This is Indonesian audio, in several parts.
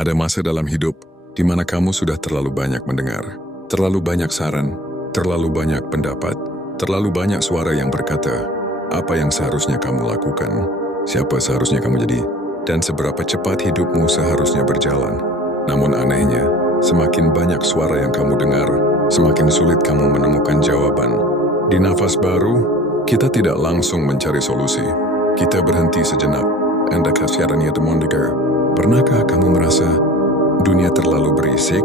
Ada masa dalam hidup di mana kamu sudah terlalu banyak mendengar, terlalu banyak saran, terlalu banyak pendapat, terlalu banyak suara yang berkata, apa yang seharusnya kamu lakukan, siapa seharusnya kamu jadi, dan seberapa cepat hidupmu seharusnya berjalan. Namun anehnya, semakin banyak suara yang kamu dengar, semakin sulit kamu menemukan jawaban. Di nafas baru, kita tidak langsung mencari solusi. Kita berhenti sejenak. Anda kasihannya demondegar. Pernahkah kamu merasa dunia terlalu berisik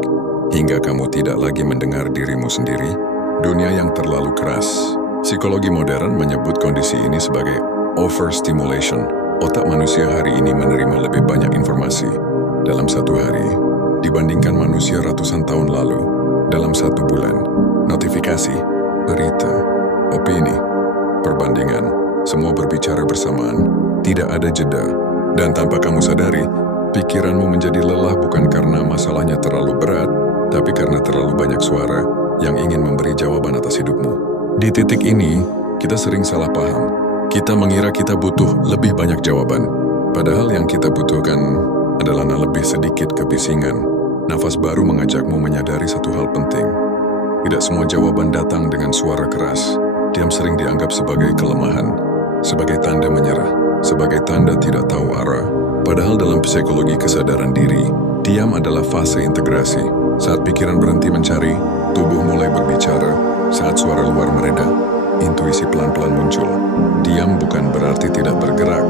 hingga kamu tidak lagi mendengar dirimu sendiri? Dunia yang terlalu keras. Psikologi modern menyebut kondisi ini sebagai overstimulation. Otak manusia hari ini menerima lebih banyak informasi dalam satu hari dibandingkan manusia ratusan tahun lalu. Dalam satu bulan, notifikasi, berita, opini, perbandingan, semua berbicara bersamaan, tidak ada jeda. Dan tanpa kamu sadari, pikiranmu menjadi lelah bukan karena masalahnya terlalu berat, tapi karena terlalu banyak suara yang ingin memberi jawaban atas hidupmu. Di titik ini, kita sering salah paham. Kita mengira kita butuh lebih banyak jawaban, padahal yang kita butuhkan adalah lebih sedikit kebisingan. Nafas baru mengajakmu menyadari satu hal penting. Tidak semua jawaban datang dengan suara keras. Diam sering dianggap sebagai kelemahan, sebagai tanda menyerah, sebagai tanda tidak tahu arah. Padahal dalam psikologi kesadaran diri, diam adalah fase integrasi. Saat pikiran berhenti mencari, tubuh mulai berbicara. Saat suara luar mereda, intuisi pelan-pelan muncul. Diam bukan berarti tidak bergerak.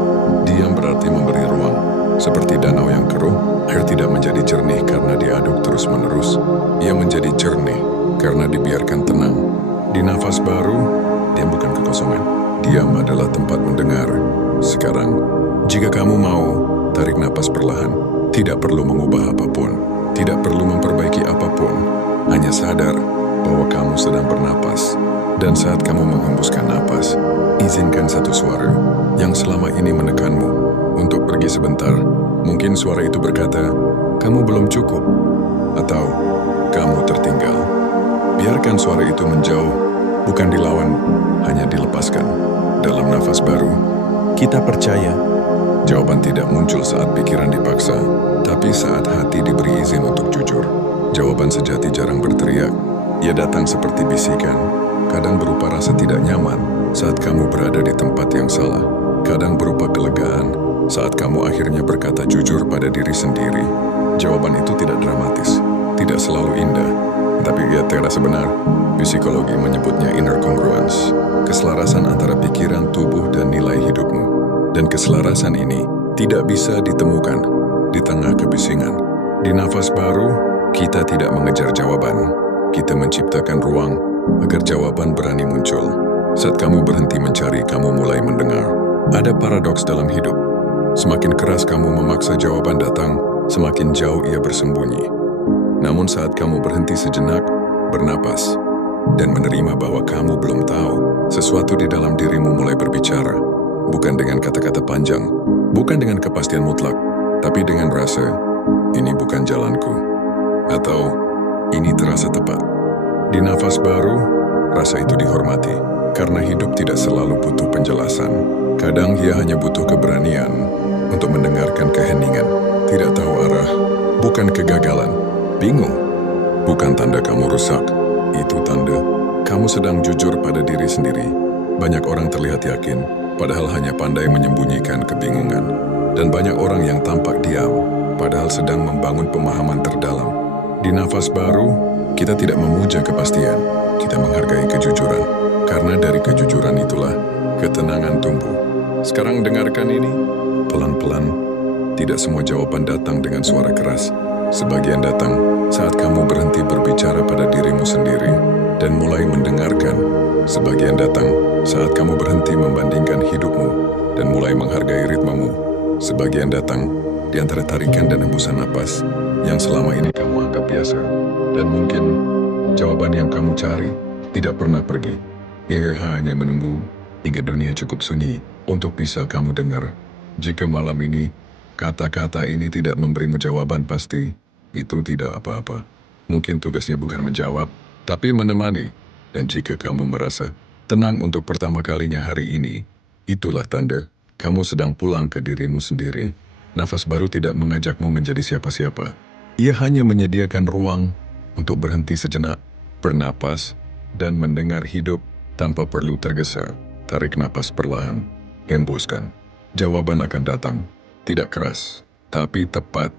Diam berarti memberi ruang. Seperti danau yang keruh, air tidak menjadi jernih karena diaduk terus-menerus. Ia menjadi jernih karena dibiarkan tenang. Di nafas baru, diam bukan kekosongan. Diam adalah tempat mendengar. Sekarang, jika kamu mau, tarik napas perlahan. Tidak perlu mengubah apapun. Tidak perlu memperbaiki apapun. Hanya sadar bahwa kamu sedang bernapas. Dan saat kamu menghembuskan napas, izinkan satu suara yang selama ini menekanmu untuk pergi sebentar. Mungkin suara itu berkata, kamu belum cukup. Atau, kamu tertinggal. Biarkan suara itu menjauh, bukan dilawan, hanya dilepaskan. Dalam nafas baru, kita percaya jawaban tidak muncul saat pikiran dipaksa, tapi saat hati diberi izin untuk jujur. Jawaban sejati jarang berteriak. Ia datang seperti bisikan. Kadang berupa rasa tidak nyaman saat kamu berada di tempat yang salah. Kadang berupa kelegaan saat kamu akhirnya berkata jujur pada diri sendiri. Jawaban itu tidak dramatis, tidak selalu indah, tapi ia terasa benar. Psikologi menyebutnya inner congruence, keselarasan antara pikiran, tubuh, dan nilai hidupmu. Dan keselarasan ini tidak bisa ditemukan di tengah kebisingan. Di nafas baru, kita tidak mengejar jawaban. Kita menciptakan ruang agar jawaban berani muncul. Saat kamu berhenti mencari, kamu mulai mendengar. Ada paradoks dalam hidup. Semakin keras kamu memaksa jawaban datang, semakin jauh ia bersembunyi. Namun saat kamu berhenti sejenak, bernapas, dan menerima bahwa kamu belum tahu, sesuatu di dalam dirimu mulai berbicara. Bukan dengan kata-kata panjang, bukan dengan kepastian mutlak, tapi dengan rasa, ini bukan jalanku. Atau, ini terasa tepat. Di nafas baru, rasa itu dihormati. Karena hidup tidak selalu butuh penjelasan. Kadang ia hanya butuh keberanian untuk mendengarkan keheningan. Tidak tahu arah, bukan kegagalan. Bingung, bukan tanda kamu rusak. Itu tanda kamu sedang jujur pada diri sendiri. Banyak orang terlihat yakin, padahal hanya pandai menyembunyikan kebingungan. Dan banyak orang yang tampak diam, padahal sedang membangun pemahaman terdalam. Di nafas baru, kita tidak memuja kepastian, kita menghargai kejujuran. Karena dari kejujuran itulah ketenangan tumbuh. Sekarang dengarkan ini, pelan-pelan. Tidak semua jawaban datang dengan suara keras. Sebagian datang saat kamu berhenti berbicara pada dirimu sendiri dan mulai mendengarkan. Sebagian datang saat kamu berhenti membandingkan hidupmu dan mulai menghargai ritmemu. Sebagian datang di antara tarikan dan hembusan napas yang selama ini kamu anggap biasa. Dan mungkin jawaban yang kamu cari tidak pernah pergi. Ia hanya menunggu hingga dunia cukup sunyi untuk bisa kamu dengar. Jika malam ini kata-kata ini tidak memberimu jawaban pasti, itu tidak apa-apa. Mungkin tugasnya bukan menjawab, tapi menemani. Dan jika kamu merasa tenang untuk pertama kalinya hari ini, itulah tanda kamu sedang pulang ke dirimu sendiri. Nafas baru tidak mengajakmu menjadi siapa-siapa. Ia hanya menyediakan ruang untuk berhenti sejenak, bernapas, dan mendengar hidup tanpa perlu tergesa. Tarik napas perlahan, hembuskan. Jawaban akan datang, tidak keras, tapi tepat